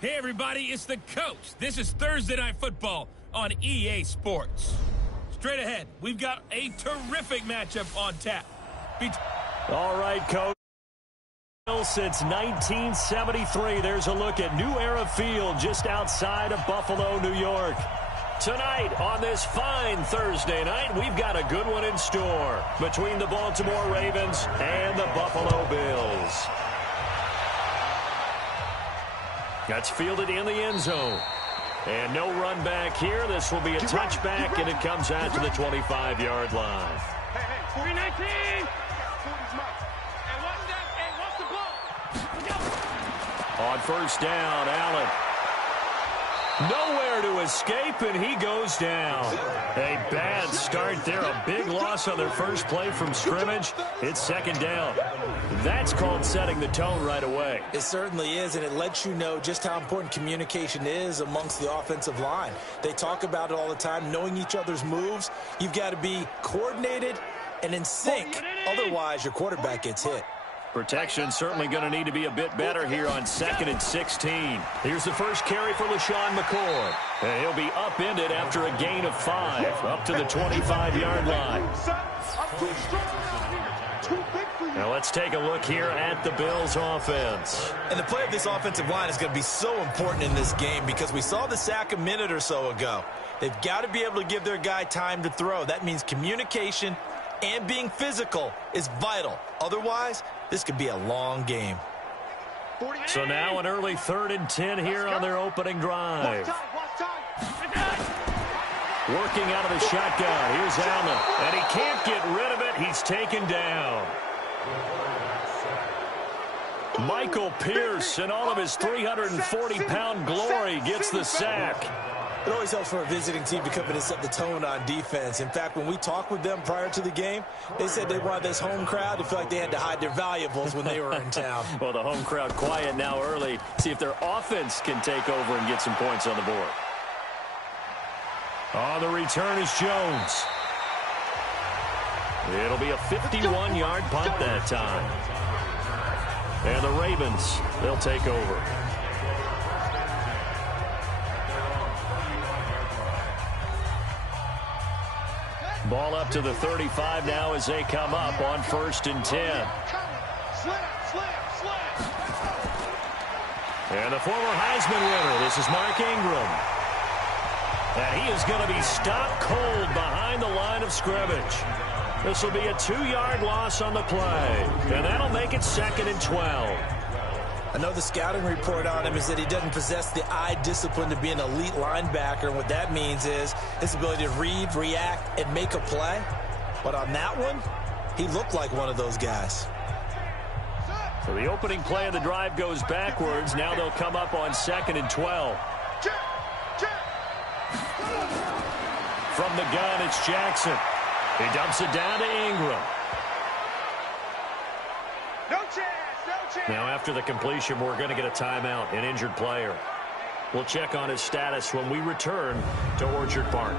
Hey everybody, it's the coach. This is Thursday Night Football on EA Sports. Straight ahead, we've got a terrific matchup on tap. All right, Coach. Since 1973, there's a look at New Era Field just outside of Buffalo, New York. Tonight, on this fine Thursday night, we've got a good one in store between the Baltimore Ravens and the Buffalo Bills. That's fielded in the end zone. And no run back here. This will be a touchback, and it comes out to the 25-yard line. Hey, 319! On first down, Allen. Nowhere to escape, and he goes down. A bad start there. A big loss on their first play from scrimmage. It's second down. That's called setting the tone right away. It certainly is, and it lets you know just how important communication is amongst the offensive line. They talk about it all the time, knowing each other's moves. You've got to be coordinated and in sync. Otherwise, your quarterback gets hit. Protection certainly going to need to be a bit better here on 2nd and 16. Here's the first carry for LaShawn McCoy. And he'll be upended after a gain of 5, up to the 25-yard line. Now let's take a look here at the Bills' offense. And the play of this offensive line is going to be so important in this game because we saw the sack a minute or so ago. They've got to be able to give their guy time to throw. That means communication and being physical is vital. Otherwise, this could be a long game. So now an early 3rd and 10 here on their opening drive. Working out of the shotgun. Here's Allen. And he can't get rid of it. He's taken down. Michael Pierce, in all of his 340-pound glory, gets the sack. It always helps for a visiting team to come in and set the tone on defense. In fact, when we talked with them prior to the game, they said they wanted this home crowd to feel like they had to hide their valuables when they were in town. Well, the home crowd quiet now early. See if their offense can take over and get some points on the board. On the return is Jones. It'll be a 51-yard punt that time. And the Ravens, they'll take over. Ball up to the 35 now as they come up on 1st and 10. And the former Heisman winner, this is Mark Ingram. And he is going to be stopped cold behind the line of scrimmage. This will be a 2-yard loss on the play. And that'll make it 2nd and 12. I know the scouting report on him is that he doesn't possess the eye discipline to be an elite linebacker. And what that means is his ability to read, react, and make a play. But on that one, he looked like one of those guys. So the opening play of the drive goes backwards. Now they'll come up on 2nd and 12. From the gun, it's Jackson. He dumps it down to Ingram. No chance. Now, after the completion, we're going to get a timeout, an injured player. We'll check on his status when we return to Orchard Park.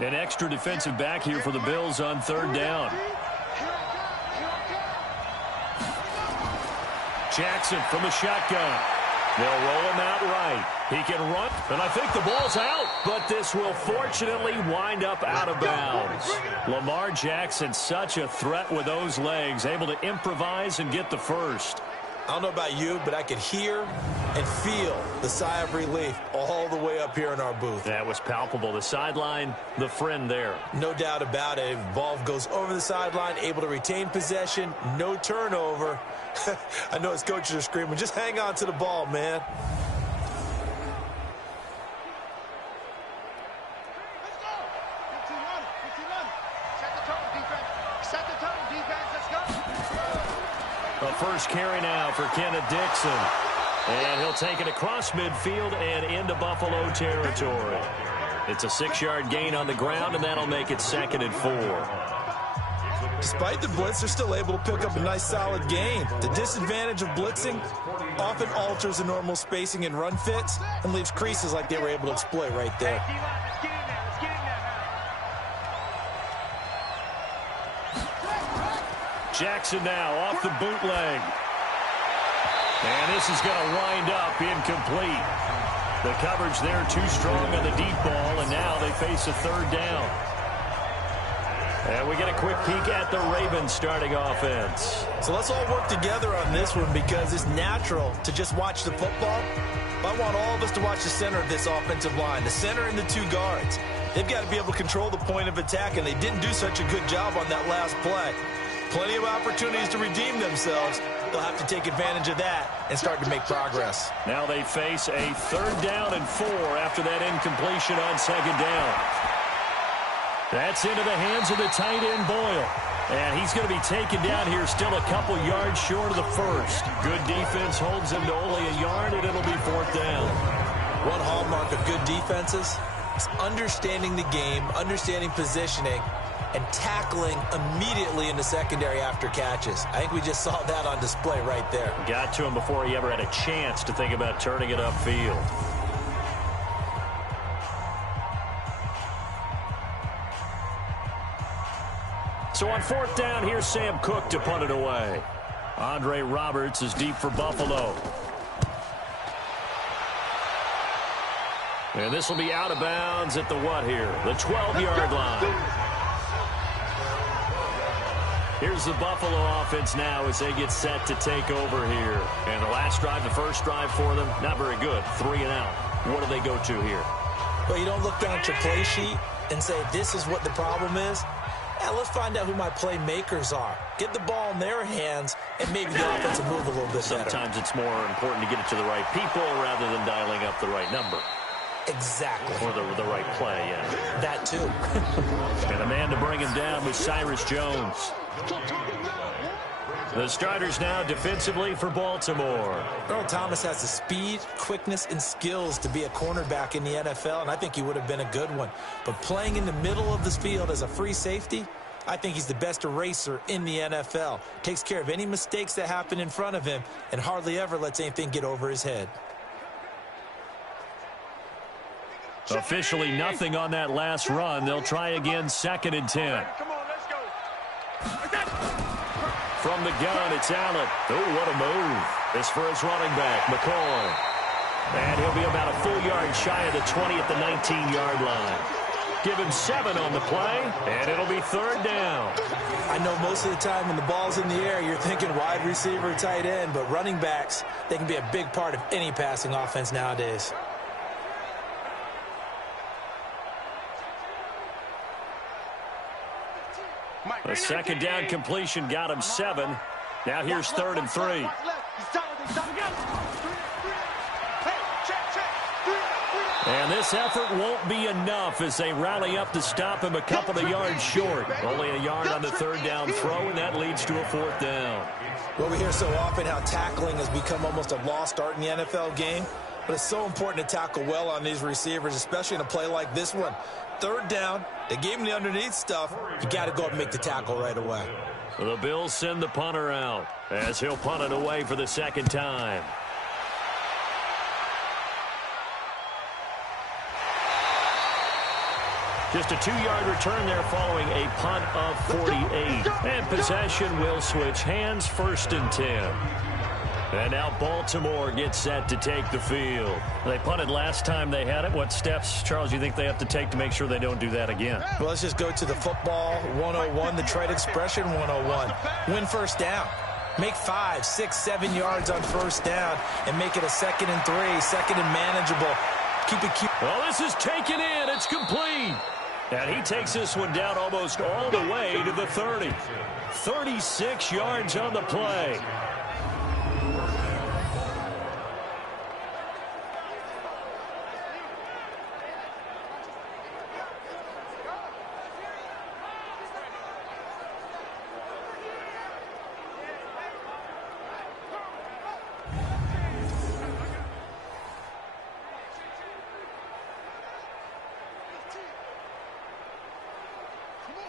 An extra defensive back here for the Bills on 3rd down. Jackson from the shotgun. They'll roll him out right. He can run, and I think the ball's out. But this will fortunately wind up out of bounds. Lamar Jackson, such a threat with those legs, able to improvise and get the first. I don't know about you, but I could hear and feel the sigh of relief all the way up here in our booth. That was palpable. The sideline, the friend there. No doubt about it. Ball goes over the sideline, able to retain possession, no turnover. I know his coaches are screaming, just hang on to the ball, man. A first carry now for Kenneth Dixon. And he'll take it across midfield and into Buffalo territory. It's a 6-yard gain on the ground, and that'll make it 2nd and 4. Despite the blitz, they're still able to pick up a nice, solid gain. The disadvantage of blitzing often alters the normal spacing and run fits and leaves creases like they were able to exploit right there. Jackson now off the bootleg. And this is going to wind up incomplete. The coverage there too strong on the deep ball, and now they face a 3rd down. And we get a quick peek at the Ravens starting offense. So let's all work together on this one because it's natural to just watch the football. But I want all of us to watch the center of this offensive line, the center and the 2 guards. They've got to be able to control the point of attack, and they didn't do such a good job on that last play. Plenty of opportunities to redeem themselves. They'll have to take advantage of that and start to make progress. Now they face a 3rd down and 4 after that incompletion on 2nd down. That's into the hands of the tight end, Boyle. And he's going to be taken down here still a couple yards short of the 1st. Good defense holds him to only a yard, and it'll be 4th down. One hallmark of good defenses is understanding the game, understanding positioning, and tackling immediately in the secondary after catches. I think we just saw that on display right there. Got to him before he ever had a chance to think about turning it upfield. So on 4th down, here's Sam Cook to punt it away. Andre Roberts is deep for Buffalo. And this will be out of bounds at the what here? The 12-yard line. Here's the Buffalo offense now as they get set to take over here. And the last drive, the first drive for them, not very good. 3 and out. What do they go to here? Well, you don't look down at your play sheet and say, this is what the problem is. Yeah, let's find out who my playmakers are. Get the ball in their hands, and maybe the offense will move a little bit better. Sometimes it's more important to get it to the right people rather than dialing up the right number. Exactly. Or the right play, yeah. That too. And the man to bring him down was Cyrus Jones. The starters now defensively for Baltimore. Earl Thomas has the speed, quickness, and skills to be a cornerback in the NFL, and I think he would have been a good one. But playing in the middle of this field as a free safety, I think he's the best eraser in the NFL. Takes care of any mistakes that happen in front of him and hardly ever lets anything get over his head. Officially nothing on that last run. They'll try again 2nd and 10. Come on, let's go. From the gun, it's Allen. Oh, what a move. This for his running back, McCoy. And he'll be about a full yard shy of the 20 at the 19-yard line. Give him 7 on the play, and it'll be 3rd down. I know most of the time when the ball's in the air, you're thinking wide receiver, tight end, but running backs, they can be a big part of any passing offense nowadays. A 2nd down completion got him 7. Now here's 3rd and 3. And this effort won't be enough as they rally up to stop him a couple of yards short. Only a yard on the 3rd down throw, and that leads to a 4th down. Well, we hear so often how tackling has become almost a lost art in the NFL game. But it's so important to tackle well on these receivers, especially in a play like this one. 3rd down, they gave him the underneath stuff. You got to go up and make the tackle right away. The Bills send the punter out as he'll punt it away for the 2nd time. Just a 2-yard return there following a punt of 48. And possession will switch hands, 1st and 10. And now Baltimore gets set to take the field. They punted last time they had it. What steps, Charles, you think they have to take to make sure they don't do that again? Well, let's just go to the football 101, the trade expression 101. Win 1st down. Make 5, 6, 7 yards on 1st down and make it a 2nd and 3, 2nd and manageable. Keep it cute. Well, this is taken in. It's complete. And he takes this one down almost all the way to the 30. 36 yards on the play.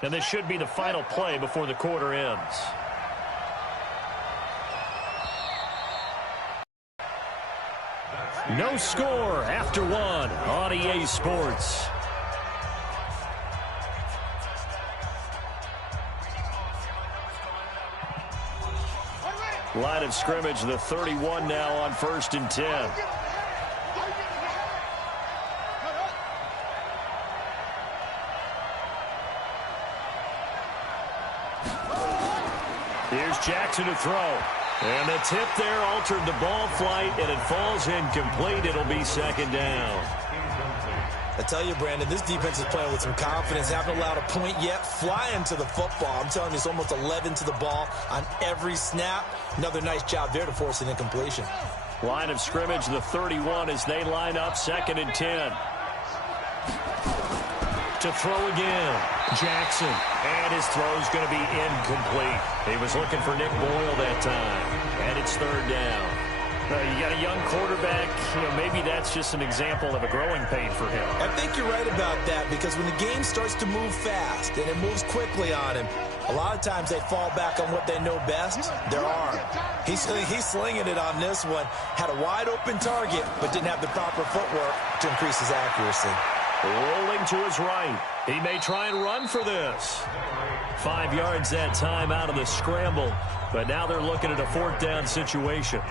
And this should be the final play before the quarter ends. No score after one on EA Sports. Line of scrimmage, the 31 now on 1st and 10. Here's Jackson to throw. And the tip there altered the ball flight, and it falls incomplete. It'll be 2nd down. I tell you, Brandon, this defense is playing with some confidence. Haven't allowed a point yet. Flying to the football. I'm telling you, it's almost 11 to the ball on every snap. Another nice job there to force an incompletion. Line of scrimmage, the 31 as they line up, 2nd and 10. To throw again, Jackson. And his throw's going to be incomplete. He was looking for Nick Boyle that time. And it's 3rd down. You got a young quarterback. Maybe that's just an example of a growing pain for him. I think you're right about that, because when the game starts to move fast and it moves quickly on him, a lot of times they fall back on what they know best, their arm. He's slinging it on this one. Had a wide open target, but didn't have the proper footwork to increase his accuracy. Rolling to his right. He may try and run for this. 5 yards that time out of the scramble, but now they're looking at a 4th down situation.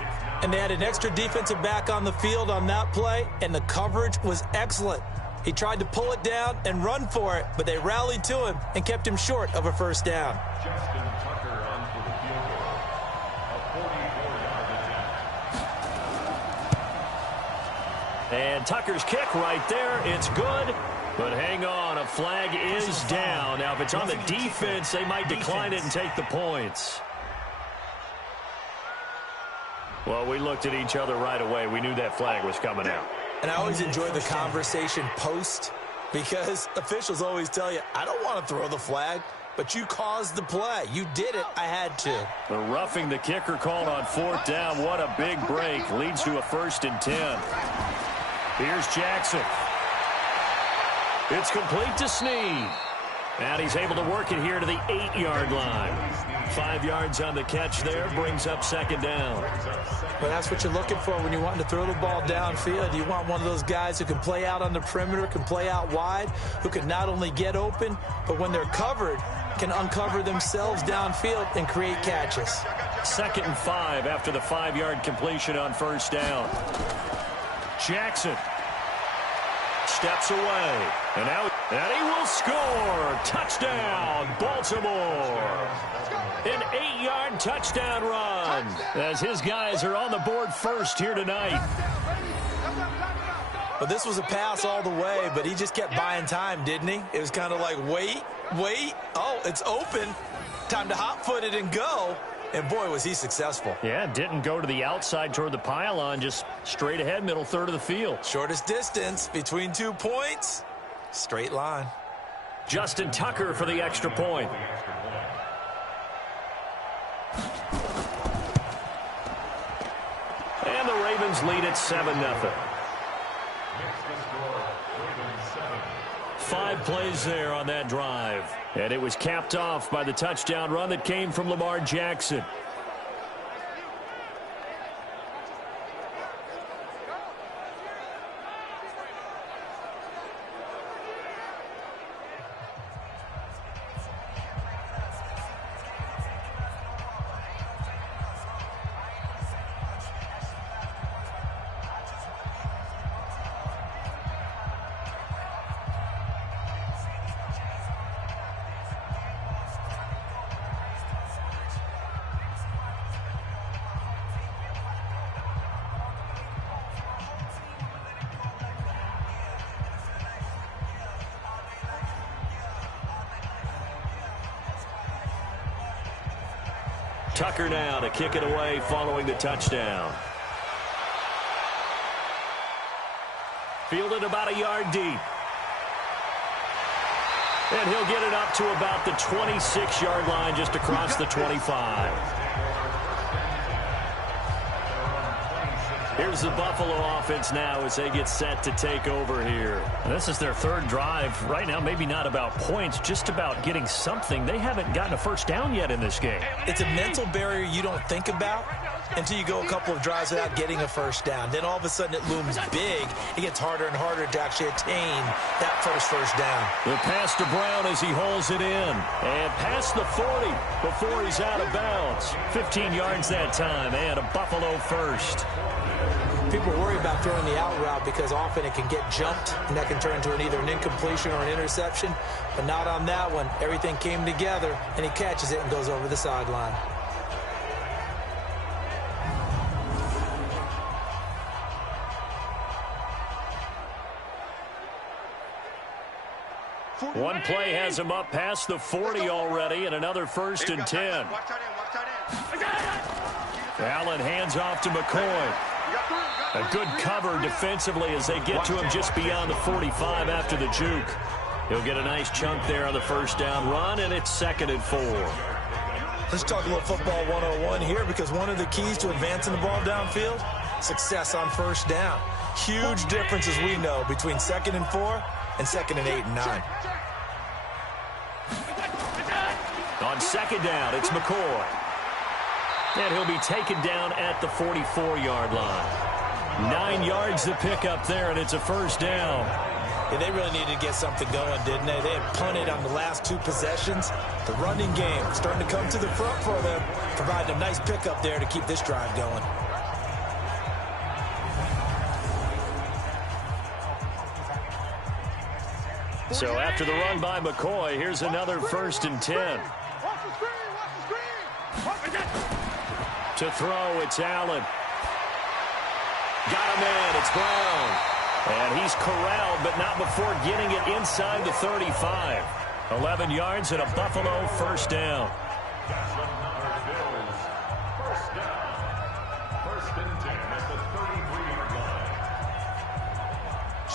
And they had an extra defensive back on the field on that play, and the coverage was excellent. He tried to pull it down and run for it, but they rallied to him and kept him short of a 1st down. Justin Tucker on for the field goal. A 44-yard attempt. And Tucker's kick right there. It's good. But hang on, a flag is down. Now, if it's on the defense, they might decline it and take the points. Well, we looked at each other right away. We knew that flag was coming out. And I always enjoy the conversation post, because officials always tell you, I don't want to throw the flag, but you caused the play. You did it. I had to. The roughing the kicker called on 4th down. What a big break. Leads to a 1st and 10. Here's Jackson. It's complete to Snead. And he's able to work it here to the 8-yard line. 5 yards on the catch there, brings up 2nd down. Well, that's what you're looking for when you're wanting to throw the ball downfield. You want one of those guys who can play out on the perimeter, can play out wide, who can not only get open, but when they're covered, can uncover themselves downfield and create catches. 2nd and 5 after the 5-yard completion on 1st down. Jackson steps away, and he will score. Touchdown, Baltimore. An 8-yard touchdown run as his guys are on the board first here tonight. Well, this was a pass all the way, but he just kept buying time, didn't he? It was kind of like, wait. Oh, it's open. Time to hot-foot it and go. And, boy, was he successful. Yeah, didn't go to the outside toward the pylon, just straight ahead, middle third of the field. Shortest distance between 2 points, straight line. Justin Tucker for the extra point. And the Ravens lead at 7-0. 5 plays there on that drive. And it was capped off by the touchdown run that came from Lamar Jackson. Tucker now to kick it away following the touchdown. Fielded about a yard deep. And he'll get it up to about the 26-yard line, just across the 25. Here's the Buffalo offense now as they get set to take over here. And this is their third drive. Right now, maybe not about points, just about getting something. They haven't gotten a first down yet in this game. It's a mental barrier you don't think about until you go a couple of drives without getting a first down. Then all of a sudden it looms big. It gets harder and harder to actually attain that first down. The pass to Brown as he holds it in. And past the 40 before he's out of bounds. 15 yards that time and a Buffalo first. People worry about throwing the out route because often it can get jumped, and that can turn into either an incompletion or an interception. But not on that one. Everything came together, and he catches it and goes over the sideline. One play has him up past the 40 already, and another 1st and 10. Allen hands off to McCoy. A good cover defensively as they get to him just beyond the 45 after the juke. He'll get a nice chunk there on the first down run, and it's 2nd and 4. Let's talk a little football 101 here, because one of the keys to advancing the ball downfield, success on first down. Huge difference, as we know, between 2nd and 4 and 2nd and 8 and 9. On 2nd down, it's McCoy. And he'll be taken down at the 44-yard line. 9 yards to pick up there, and it's a first down. Yeah, they really needed to get something going, didn't they? They had punted on the last 2 possessions. The running game starting to come to the front for them, providing a nice pickup there to keep this drive going. So after the run by McCoy, here's another 1st and 10. To throw, it's Allen. Got him in, it's Brown. And he's corralled, but not before getting it inside the 35. 11 yards and a Buffalo first down.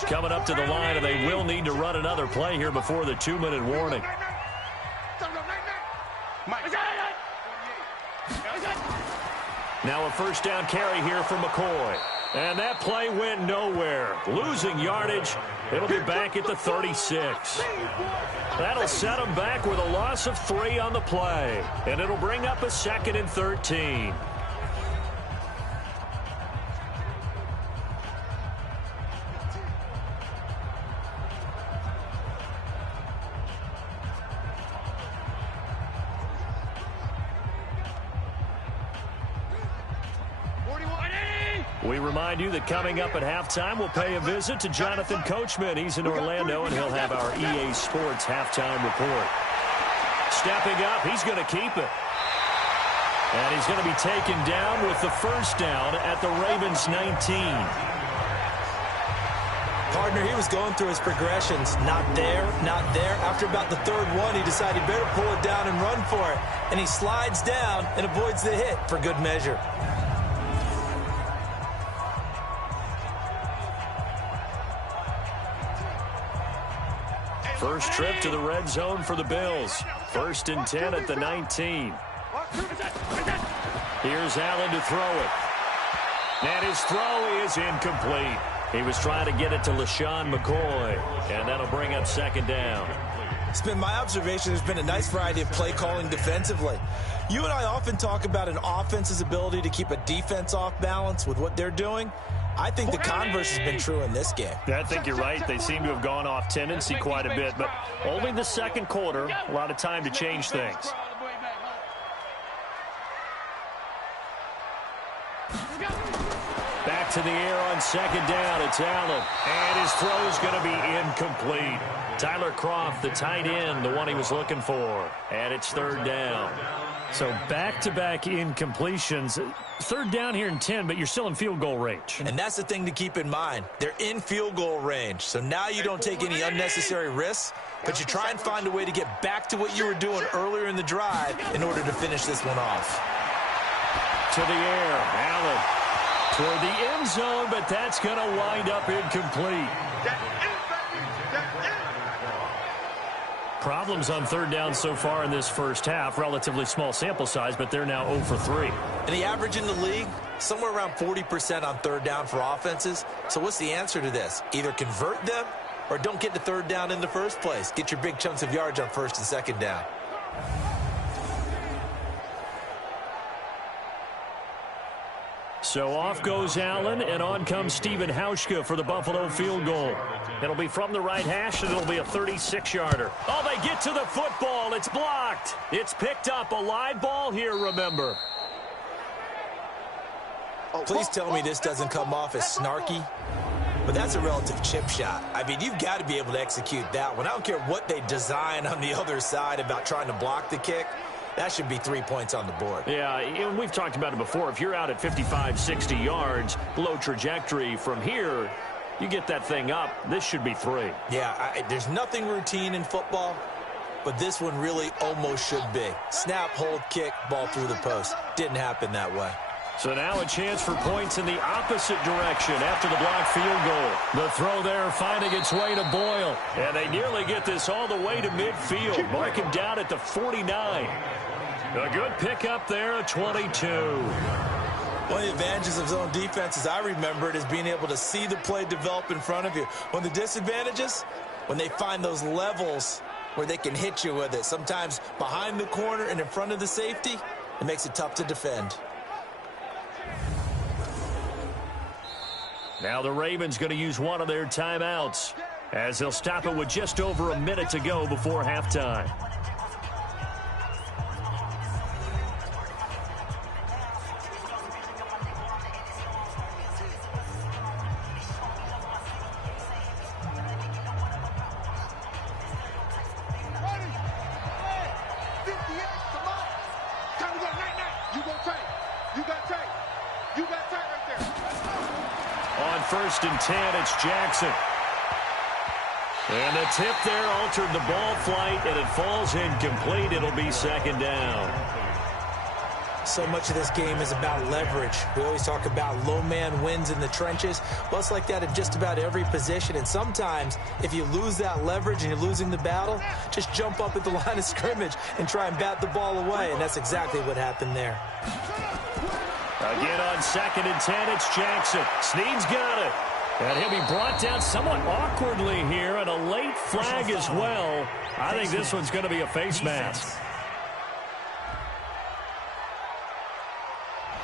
Coming up to the line, and they will need to run another play here before the 2-minute warning. Now a first down carry here for McCoy. And that play went nowhere. Losing yardage. It'll be back at the 36. That'll set them back with a loss of 3 on the play. And it'll bring up a 2nd and 13. We remind you that coming up at halftime, we'll pay a visit to Jonathan Coachman. He's in Orlando, and he'll have our EA Sports halftime report. Stepping up, he's going to keep it. And he's going to be taken down with the first down at the Ravens 19. Partner, he was going through his progressions. Not there, not there. After about the 3rd one, he decided he better pull it down and run for it. And he slides down and avoids the hit for good measure. First trip to the red zone for the Bills. 1st and 10 at the 19. Here's Allen to throw it. And his throw is incomplete. He was trying to get it to LaShawn McCoy. And that'll bring up 2nd down. It's been my observation there's been a nice variety of play calling defensively. You and I often talk about an offense's ability to keep a defense off balance with what they're doing. I think the converse has been true in this game. Yeah, I think you're right. They seem to have gone off tendency quite a bit, but only the 2nd quarter, a lot of time to change things. Back to the air on 2nd down. It's Allen. And his throw is going to be incomplete. Tyler Kroft, the tight end, the one he was looking for. And it's 3rd down. So back-to-back incompletions. 3rd down here in 10, but you're still in field goal range. And that's the thing to keep in mind. They're in field goal range. So now you don't take any unnecessary risks, but you try and find a way to get back to what you were doing earlier in the drive in order to finish this one off. To the air, Allen toward the end zone, but that's going to wind up incomplete. Problems on 3rd down so far in this first half. Relatively small sample size, but they're now 0 for 3. And the average in the league, somewhere around 40% on third down for offenses. So what's the answer to this? Either convert them or don't get to third down in the first place. Get your big chunks of yards on first and second down. So off goes Allen, and on comes Stephen Hauschka for the Buffalo field goal. It'll be from the right hash, and it'll be a 36-yarder. Oh, they get to the football. It's blocked. It's picked up. A live ball here, remember. Please tell me this doesn't come off as snarky, but that's a relative chip shot. I mean, you've got to be able to execute that one. I don't care what they design on the other side about trying to block the kick. That should be 3 points on the board. Yeah, and we've talked about it before. If you're out at 55, 60 yards, low trajectory from here, you get that thing up, this should be 3. Yeah, there's nothing routine in football, but this one really almost should be. Snap, hold, kick, ball through the post. Didn't happen that way. So now a chance for points in the opposite direction after the blocked field goal. The throw there finding its way to Boyle. And they nearly get this all the way to midfield. Mark him down at the 49. A good pickup there, a 22. One of the advantages of zone defense, as I remember it, is being able to see the play develop in front of you. One of the disadvantages, when they find those levels where they can hit you with it, sometimes behind the corner and in front of the safety, it makes it tough to defend. Now the Ravens going to use one of their timeouts as they'll stop it with just over a minute to go before halftime. First and 10, it's Jackson. And the tip there altered the ball flight, and it falls incomplete. It'll be second down. So much of this game is about leverage. We always talk about low man wins in the trenches. Well, it's like that at just about every position. And sometimes, if you lose that leverage and you're losing the battle, just jump up at the line of scrimmage and try and bat the ball away. And that's exactly what happened there. Again on second and 10, it's Jackson. Snead's got it. And he'll be brought down somewhat awkwardly here, and a late flag as well. I think this one's going to be a face mask.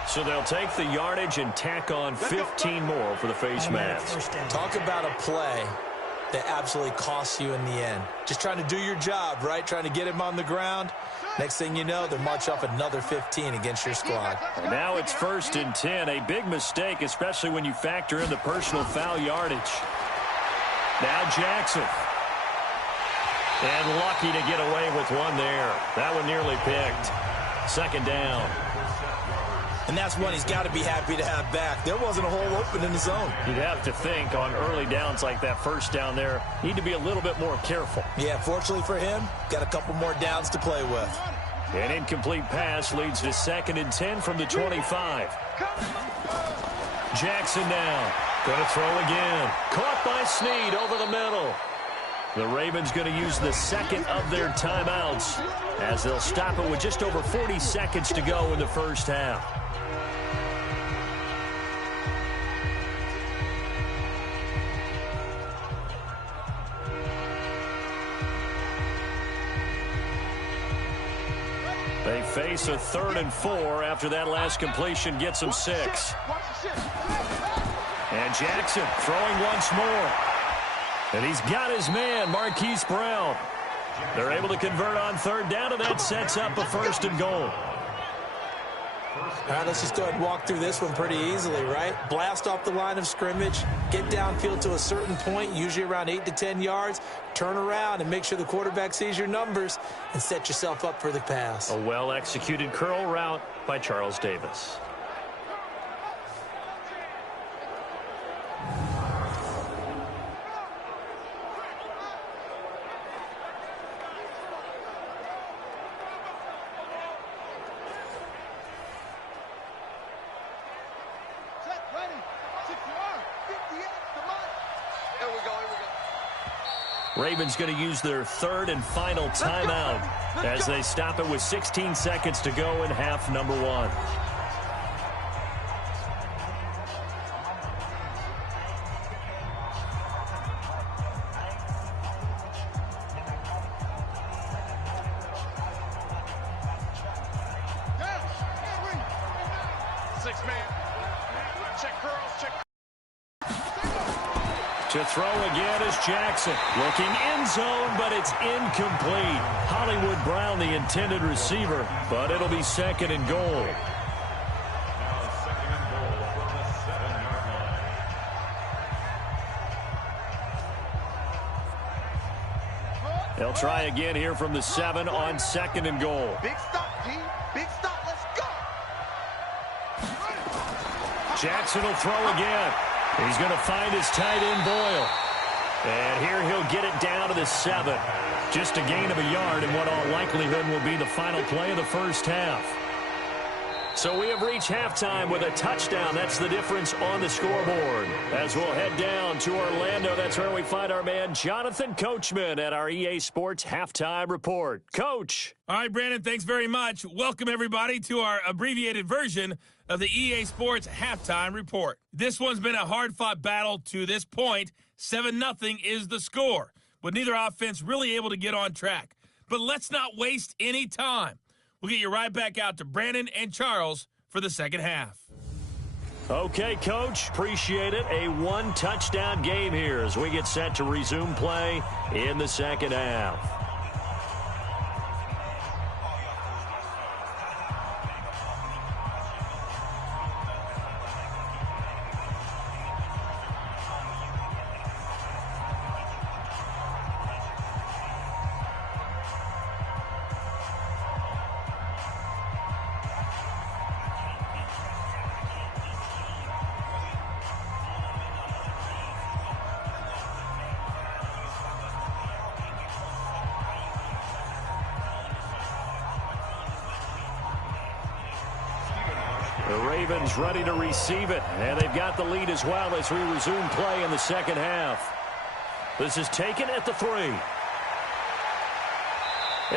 So they'll take the yardage and tack on 15 more for the face mask. Talk about a play that absolutely costs you in the end. Just trying to do your job, right? Trying to get him on the ground. Next thing you know, they'll march off another 15 against your squad. And now it's first and 10. A big mistake, especially when you factor in the personal foul yardage. Now Jackson. And lucky to get away with one there. That one nearly picked. Second down. And that's one he's got to be happy to have back. There wasn't a hole open in the zone. You'd have to think on early downs like that first down there, need to be a little bit more careful. Yeah, fortunately for him, got a couple more downs to play with. An incomplete pass leads to second and 10 from the 25. Jackson now. Going to throw again. Caught by Snead over the middle. The Ravens going to use the second of their timeouts as they'll stop it with just over 40 seconds to go in the first half. They face a 3rd and 4 after that last completion gets them 6. And Jackson throwing once more. And he's got his man, Marquise Brown. They're able to convert on third down, and that sets up a 1st and goal. All right, let's just go ahead and walk through this one pretty easily, right? Blast off the line of scrimmage, get downfield to a certain point, usually around 8 to 10 yards, turn around and make sure the quarterback sees your numbers and set yourself up for the pass. A well-executed curl route by Charles Davis. Ravens going to use their 3rd and final timeout as they stop it with 16 seconds to go in half number 1. 6-man. Check curls, check. To throw again is Jackson. Looking end zone, but it's incomplete. Hollywood Brown, the intended receiver, but it'll be second and goal. Now second and goal from the 7-yard line. They'll try again here from the 7 on second and goal. Big stop, G. Big stop. Let's go. Jackson will throw again. He's going to find his tight end, Boyle. And here he'll get it down to the 7. Just a gain of a yard in what all likelihood will be the final play of the first half. So we have reached halftime with a touchdown. That's the difference on the scoreboard. As we'll head down to Orlando, that's where we find our man Jonathan Coachman at our EA Sports Halftime Report. Coach. All right, Brandon, thanks very much. Welcome, everybody, to our abbreviated version of the EA Sports Halftime Report. This one's been a hard-fought battle to this point. 7-0 is the score, with neither offense really able to get on track. But let's not waste any time. We'll get you right back out to Brandon and Charles for the second half. Okay, Coach, appreciate it. A one-touchdown game here as we get set to resume play in the second half. The Ravens ready to receive it, and they've got the lead as well as we resume play in the second half. This is taken at the 3.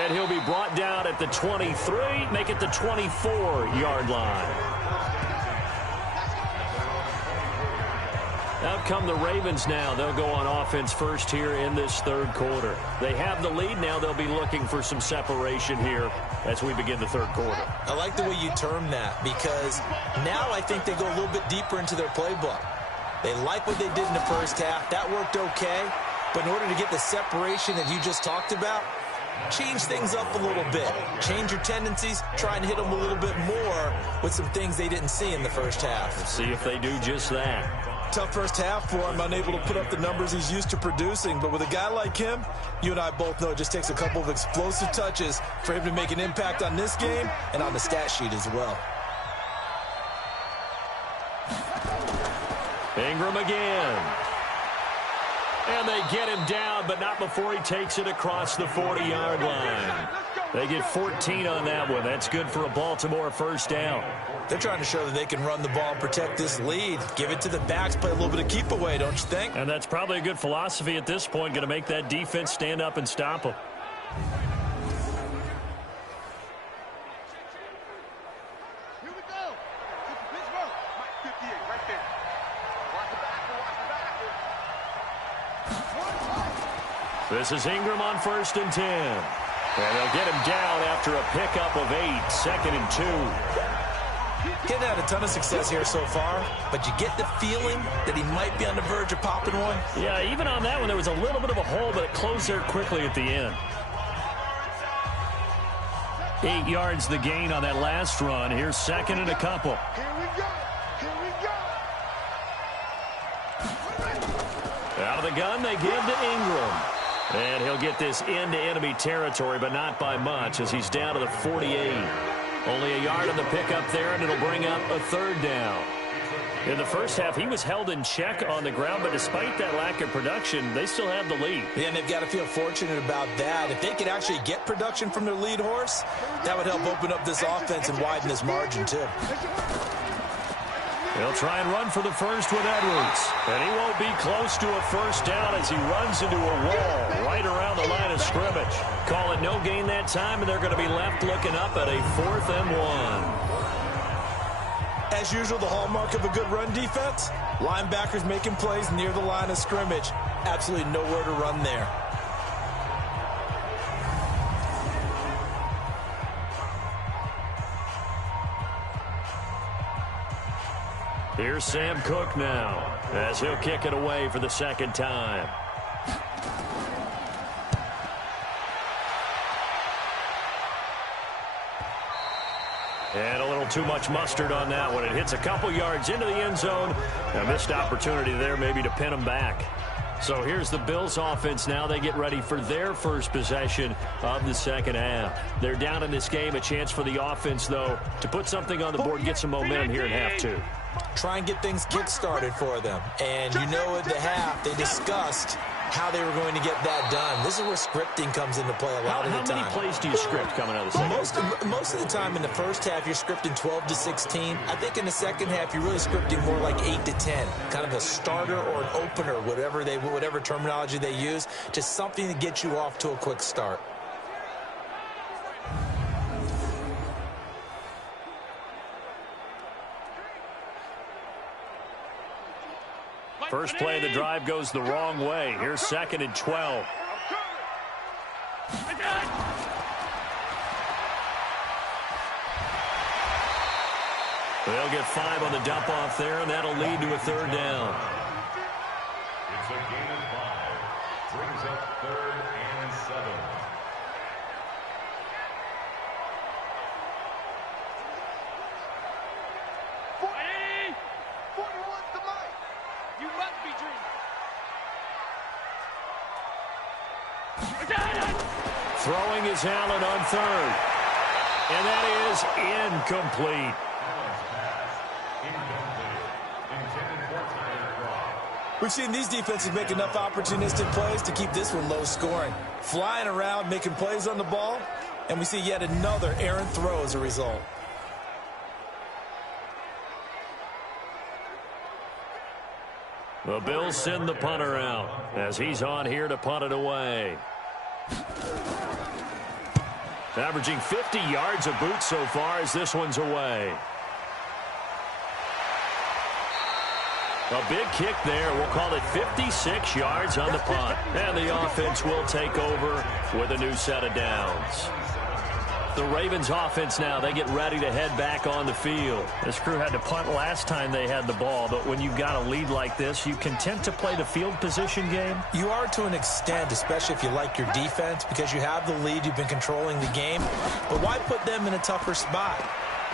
And he'll be brought down at the 23, make it the 24-yard line. Out come the Ravens now. They'll go on offense first here in this third quarter. They have the lead now. They'll be looking for some separation here as we begin the third quarter. I like the way you term that because now I think they go a little bit deeper into their playbook. They like what they did in the first half. That worked okay. But in order to get the separation that you just talked about, change things up a little bit. Change your tendencies. Try and hit them a little bit more with some things they didn't see in the first half. Let's see if they do just that. Tough first half for him, unable to put up the numbers he's used to producing. But with a guy like him, you and I both know it just takes a couple of explosive touches for him to make an impact on this game and on the stat sheet as well. Ingram again. And they get him down, but not before he takes it across the 40-yard line. They get 14 on that one. That's good for a Baltimore first down. They're trying to show that they can run the ball and protect this lead. Give it to the backs, play a little bit of keep away, don't you think? And that's probably a good philosophy at this point, going to make that defense stand up and stop them. Here we go. Pittsburgh. Mike 58 right there. Watch the back. This is Ingram on 1st and 10. And they'll get him down after a pickup of 8, 2nd and 2. Getting had a ton of success here so far, but you get the feeling that he might be on the verge of popping one. Yeah, even on that one, there was a little bit of a hole, but it closed there quickly at the end. 8 yards the gain on that last run. Here's 2nd and a couple. Here we go. Out of the gun, they give to Ingram. And he'll get this into enemy territory, but not by much as he's down to the 48. Only a yard on the pickup there, and it'll bring up a 3rd down. In the first half, he was held in check on the ground, but despite that lack of production, they still have the lead. Yeah, and they've got to feel fortunate about that. If they could actually get production from their lead horse, that would help open up this offense and widen this margin, too. He'll try and run for the first with Edwards. And he won't be close to a first down as he runs into a wall right around the line of scrimmage. Call it no gain that time, and they're going to be left looking up at a 4th and 1. As usual, the hallmark of a good run defense, linebackers making plays near the line of scrimmage. Absolutely nowhere to run there. Here's Sam Cook now as he'll kick it away for the second time. And a little too much mustard on that one. It hits a couple yards into the end zone. A missed opportunity there maybe to pin them back. So here's the Bills offense now. They get ready for their first possession of the second half. They're down in this game. A chance for the offense, though, to put something on the board and get some momentum here in half two. Try and get things kick-started for them. And you know at the half, they discussed how they were going to get that done. This is where scripting comes into play a lot of the time. How many plays do you script coming out of the second? Most of the time in the first half, you're scripting 12 to 16. I think in the second half, you're really scripting more like 8 to 10. Kind of a starter or an opener, whatever terminology they use. Just something to get you off to a quick start. First play of the drive goes the wrong way. Here's 2nd and 12. They'll get 5 on the dump off there, and that'll lead to a 3rd down. It's a gain of 5. Brings up 3rd and 7. Throwing is Allen on 3rd. And that is incomplete. We've seen these defenses make enough opportunistic plays to keep this one low scoring. Flying around, making plays on the ball, and we see yet another errant throw as a result. The Bills send the punter out as he's on here to punt it away. Averaging 50 yards of boot so far as this one's away. A big kick there. We'll call it 56 yards on the punt. And the offense will take over with a new set of downs. The Ravens offense now, they get ready to head back on the field. This crew had to punt last time they had the ball, but when you've got a lead like this, you content to play the field position game? You are to an extent, especially if you like your defense, because you have the lead, you've been controlling the game. But why put them in a tougher spot?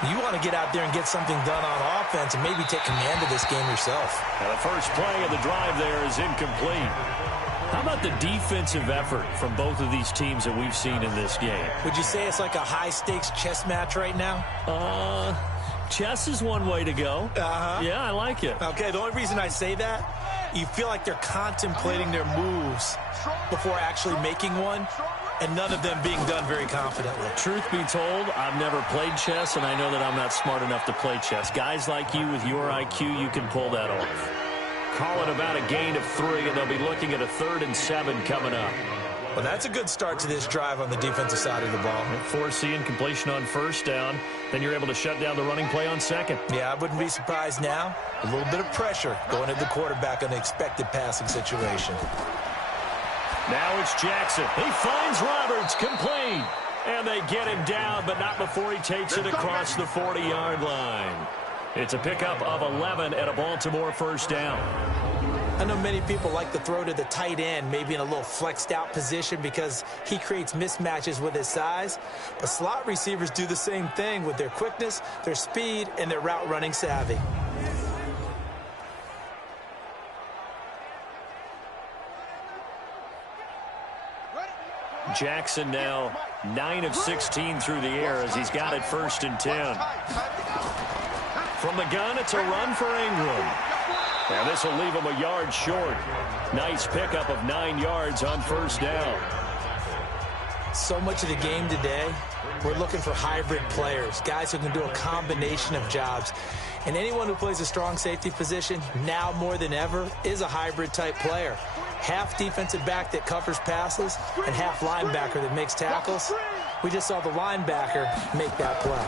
You want to get out there and get something done on offense and maybe take command of this game yourself. Now the first play of the drive there is incomplete. How about the defensive effort from both of these teams that we've seen in this game? Would you say it's like a high-stakes chess match right now? Chess is one way to go. Yeah, I like it. Okay, the only reason I say that, you feel like they're contemplating their moves before actually making one, and none of them being done very confidently. Truth be told, I've never played chess, and I know that I'm not smart enough to play chess. Guys like you with your IQ, you can pull that off. Call it about a gain of 3, and they'll be looking at a 3rd and 7 coming up. Well, that's a good start to this drive on the defensive side of the ball. Forcing completion on 1st down, then you're able to shut down the running play on 2nd. Yeah, I wouldn't be surprised now. A little bit of pressure going at the quarterback on the expected passing situation. Now it's Jackson. He finds Roberts, complete. And they get him down, but not before he takes it across the 40-yard line. It's a pickup of 11 at a Baltimore 1st down. I know many people like to throw to the tight end, maybe in a little flexed out position because he creates mismatches with his size. But slot receivers do the same thing with their quickness, their speed, and their route running savvy. Jackson now 9 of 16 through the air as he's got it 1st and 10. From the gun, it's a run for Ingram. And this will leave him a yard short. Nice pickup of 9 yards on 1st down. So much of the game today, we're looking for hybrid players, guys who can do a combination of jobs. And anyone who plays a strong safety position, now more than ever, is a hybrid type player. Half defensive back that covers passes and half linebacker that makes tackles. We just saw the linebacker make that play.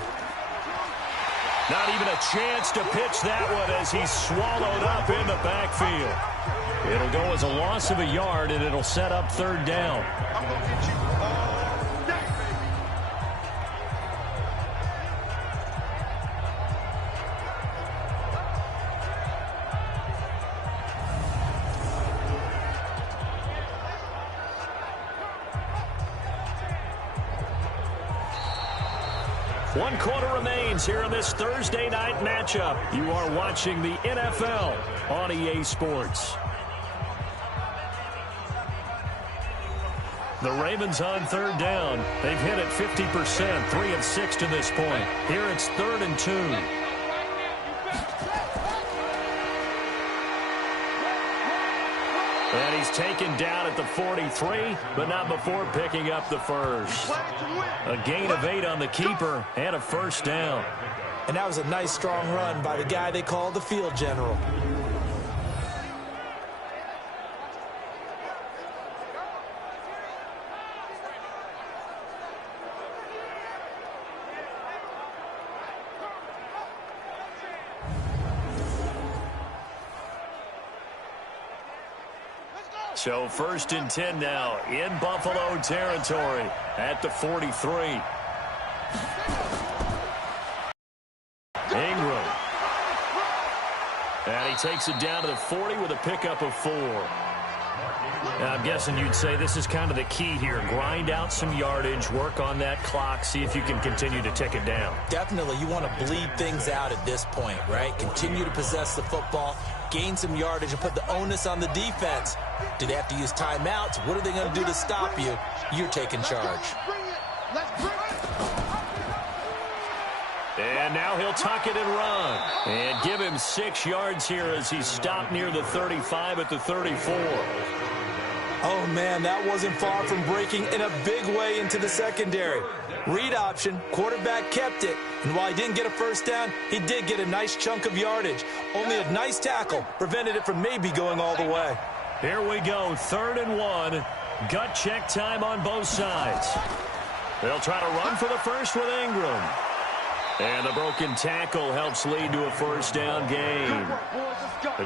Not even a chance to pitch that one as he's swallowed up in the backfield. It'll go as a loss of a yard, and it'll set up 3rd down. I'm going to get you all day, baby. 1 quarter remains here in this Thursday night matchup. You are watching the NFL on EA Sports. The Ravens on third down. They've hit it 50%, 3 of 6 to this point. Here it's 3rd and 2. And he's taken down at the 43, but not before picking up the first. A gain of 8 on the keeper and a first down. And that was a nice, strong run by the guy they call the field general. So 1st and 10 now in Buffalo territory at the 43. Ingram. And he takes it down to the 40 with a pickup of 4. Now, I'm guessing you'd say this is kind of the key here. Grind out some yardage, work on that clock, see if you can continue to tick it down. Definitely, you want to bleed things out at this point, right? Continue to possess the football, gain some yardage, and put the onus on the defense. Do they have to use timeouts? What are they going to do to stop you? You're taking charge. And now he'll tuck it and run. And give him 6 yards here as he's stopped near the 35 at the 34. Oh, man, that wasn't far from breaking in a big way into the secondary. Read option, quarterback kept it. And while he didn't get a first down, he did get a nice chunk of yardage. Only a nice tackle prevented it from maybe going all the way. Here we go, 3rd and 1. Gut check time on both sides. They'll try to run for the first with Ingram. And the broken tackle helps lead to a first down gain.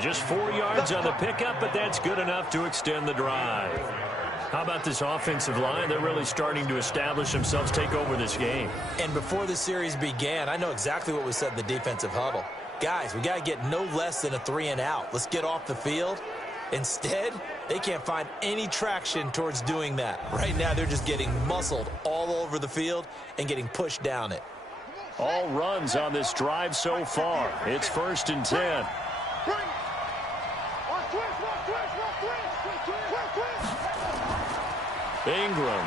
Just 4 yards on the pickup, but that's good enough to extend the drive. How about this offensive line? They're really starting to establish themselves, take over this game. And before the series began, I know exactly what was said in the defensive huddle. Guys, we got to get no less than a 3 and out. Let's get off the field. Instead, they can't find any traction towards doing that. Right now, they're just getting muscled all over the field and getting pushed down it. All runs on this drive so far. It's 1st and 10. Ingram.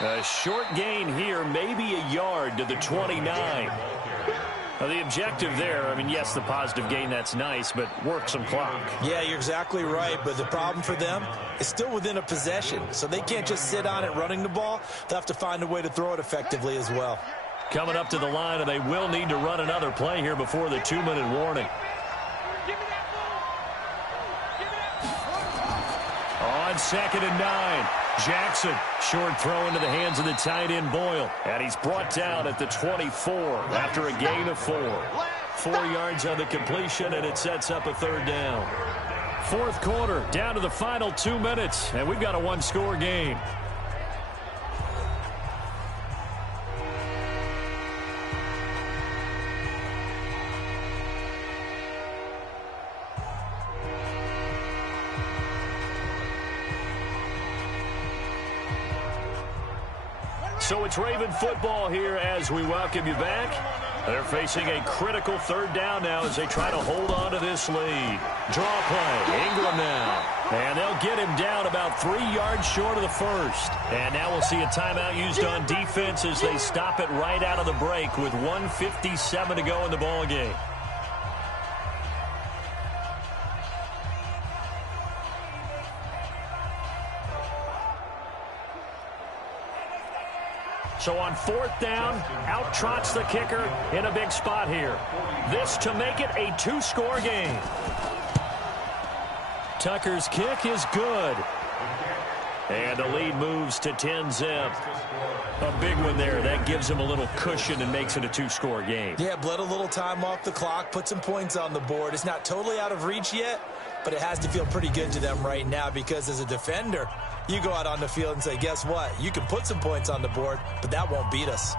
A short gain here, maybe a yard to the 29. Now the objective there, I mean, yes, the positive gain, that's nice, but work some clock. Yeah, you're exactly right, but the problem for them is still within a possession, so they can't just sit on it running the ball. They'll have to find a way to throw it effectively as well. Coming up to the line, and they will need to run another play here before the 2-minute warning. On 2nd and 9. Jackson, short throw into the hands of the tight end Boyle. And he's brought down at the 24 after a gain of 4. 4 yards on the completion, and it sets up a 3rd down. 4th quarter, down to the final 2 minutes, and we've got a 1-score game. So it's Raven football here as we welcome you back. They're facing a critical 3rd down now as they try to hold on to this lead. Draw play, Ingram now. And they'll get him down about 3 yards short of the first. And now we'll see a timeout used on defense as they stop it right out of the break with 1:57 to go in the ball game. So on 4th down, out trots the kicker in a big spot here. This to make it a 2-score game. Tucker's kick is good. And the lead moves to 10-zip. A big one there. That gives them a little cushion and makes it a 2-score game. Yeah, bled a little time off the clock, put some points on the board. It's not totally out of reach yet, but it has to feel pretty good to them right now because as a defender, you go out on the field and say, guess what? You can put some points on the board, but that won't beat us.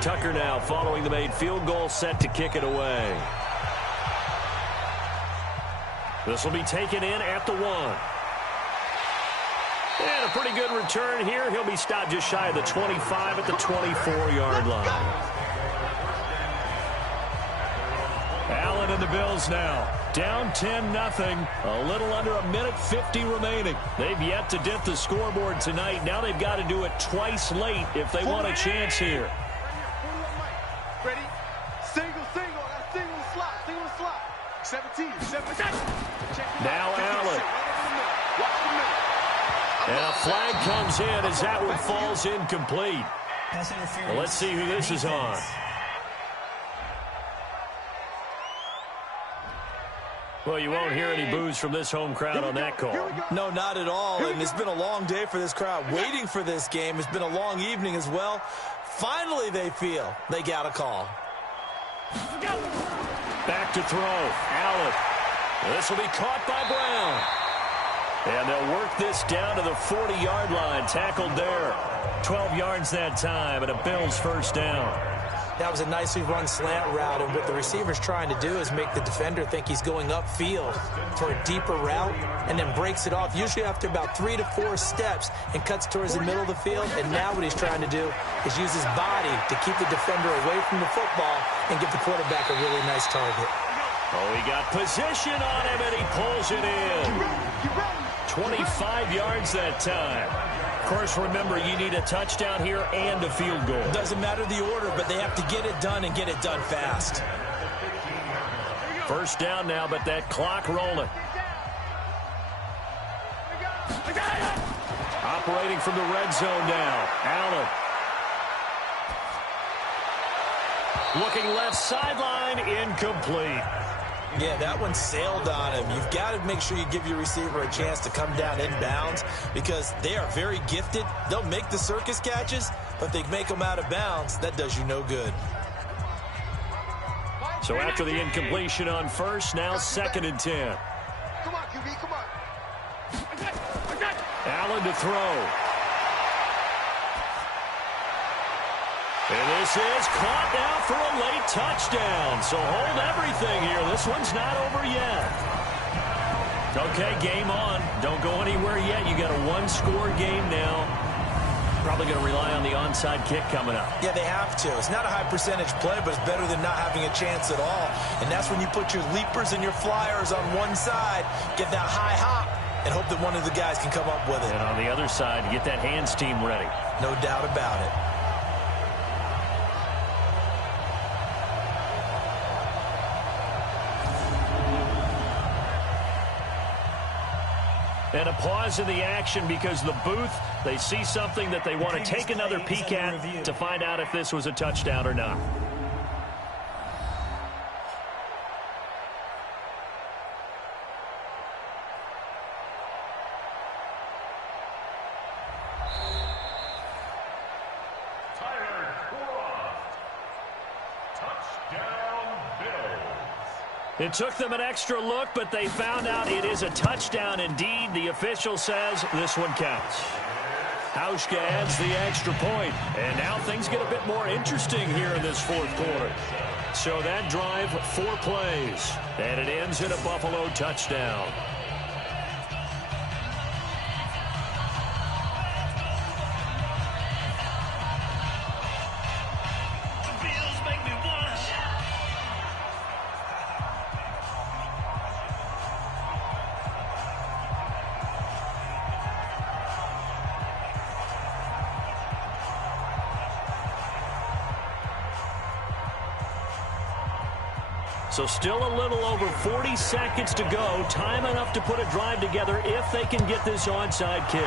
Tucker now following the made field goal, set to kick it away. This will be taken in at the 1. And a pretty good return here. He'll be stopped just shy of the 25 at the 24-yard line. Allen and the Bills now down 10-0. A little under a minute 50 remaining. They've yet to dip the scoreboard tonight. Now they've got to do it twice late if they want a chance here. Ready? Single. That's single the slot. 17. Now Allen. And a flag comes in as that one falls incomplete. Well, let's see who this is on. Well, you won't hear any boos from this home crowd on that call. No, not at all. And it's been a long day for this crowd waiting for this game. It's been a long evening as well. Finally, they feel they got a call. Back to throw. Allen. This will be caught by Brown. And they'll work this down to the 40-yard line. Tackled there. 12 yards that time, and a Bills first down. That was a nicely run slant route, and what the receiver's trying to do is make the defender think he's going upfield for a deeper route, and then breaks it off, usually after about 3 to 4 steps, and cuts towards the middle of the field. And now what he's trying to do is use his body to keep the defender away from the football and give the quarterback a really nice target. Oh, he got position on him, and he pulls it in. 25 yards that time. Of course, remember, you need a touchdown here and a field goal. Doesn't matter the order, but they have to get it done and get it done fast. First down now, but that clock rolling. Operating from the red zone now. Allen. Looking left sideline, incomplete. Yeah, that one sailed on him. You've got to make sure you give your receiver a chance to come down inbounds because they are very gifted. They'll make the circus catches, but they make them out of bounds. That does you no good. So after the incompletion on first, now 2nd and 10. Come on, QB, come on. Allen to throw. And this is caught now for a late touchdown. So hold everything here. This one's not over yet. Okay, game on. Don't go anywhere yet. You got a one-score game now. Probably going to rely on the onside kick coming up. Yeah, they have to. It's not a high percentage play, but it's better than not having a chance at all. And that's when you put your leapers and your flyers on one side, get that high hop, and hope that one of the guys can come up with it. And on the other side, get that hands team ready. No doubt about it. And a pause in the action because the booth, they see something that they want to take another peek at to find out if this was a touchdown or not. It took them an extra look, but they found out it is a touchdown indeed. The official says this one counts. Hauschka adds the extra point, and now things get a bit more interesting here in this fourth quarter. So that drive, 4 plays, and it ends in a Buffalo touchdown. So still a little over 40 seconds to go. Time enough to put a drive together if they can get this onside kick.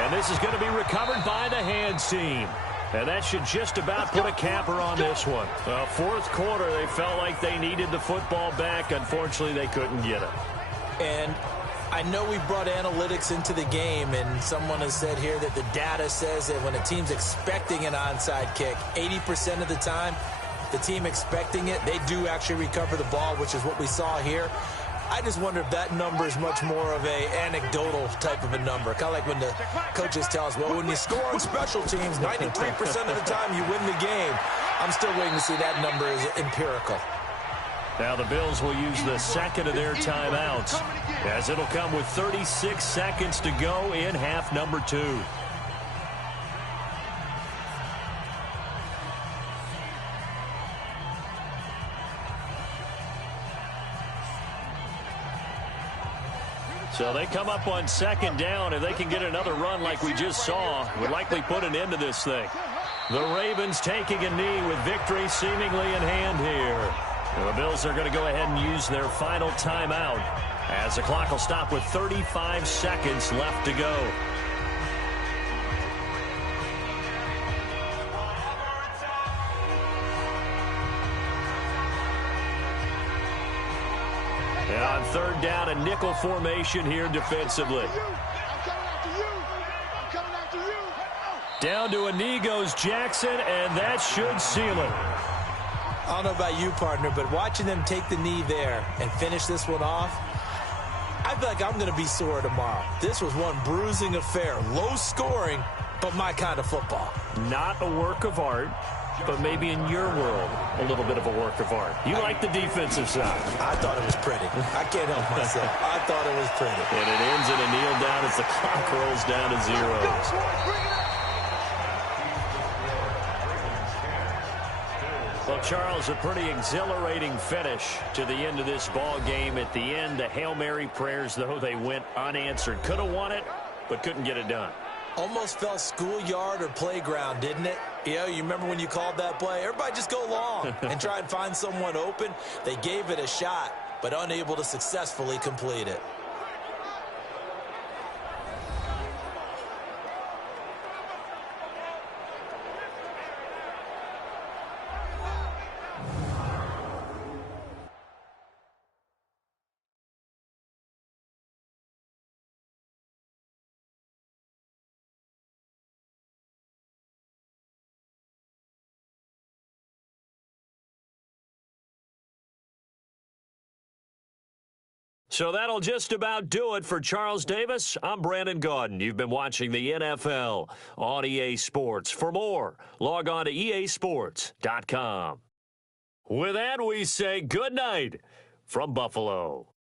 And this is going to be recovered by the hands team. And that should just about put a capper on this one. Fourth quarter, they felt like they needed the football back. Unfortunately, they couldn't get it. And I know we brought analytics into the game, and someone has said here that the data says that when a team's expecting an onside kick, 80% of the time, the team expecting it, they do actually recover the ball, which is what we saw here. I just wonder if that number is much more of a anecdotal type of a number. Kind of like when the coaches tell us, well, when you score on special teams, 93% of the time you win the game. I'm still waiting to see that number is empirical. Now the Bills will use the second of their timeouts, as it'll come with 36 seconds to go in half number 2. So they come up on second down. If they can get another run like we just saw, would likely put an end to this thing. The Ravens taking a knee with victory seemingly in hand here. And the Bills are going to go ahead and use their final timeout as the clock will stop with 35 seconds left to go. And on third down, a nickel formation here defensively. Down to a knee goes Jackson, and that should seal it. I don't know about you, partner, but watching them take the knee there and finish this one off, I feel like I'm going to be sore tomorrow. This was one bruising affair. Low scoring, but my kind of football. Not a work of art, but maybe in your world, a little bit of a work of art. You like the defensive side. I thought it was pretty. I can't help myself. I thought it was pretty. And it ends in a kneel down as the clock rolls down to 0. Well, Charles, a pretty exhilarating finish to the end of this ball game. At the end, the Hail Mary prayers, though, they went unanswered. Could have won it, but couldn't get it done. Almost felt schoolyard or playground, didn't it? You remember when you called that play? Everybody just go long and try and find someone open. They gave it a shot, but unable to successfully complete it. So that'll just about do it for Charles Davis. I'm Brandon Gaudin. You've been watching the NFL on EA Sports. For more, log on to easports.com. With that, we say good night from Buffalo.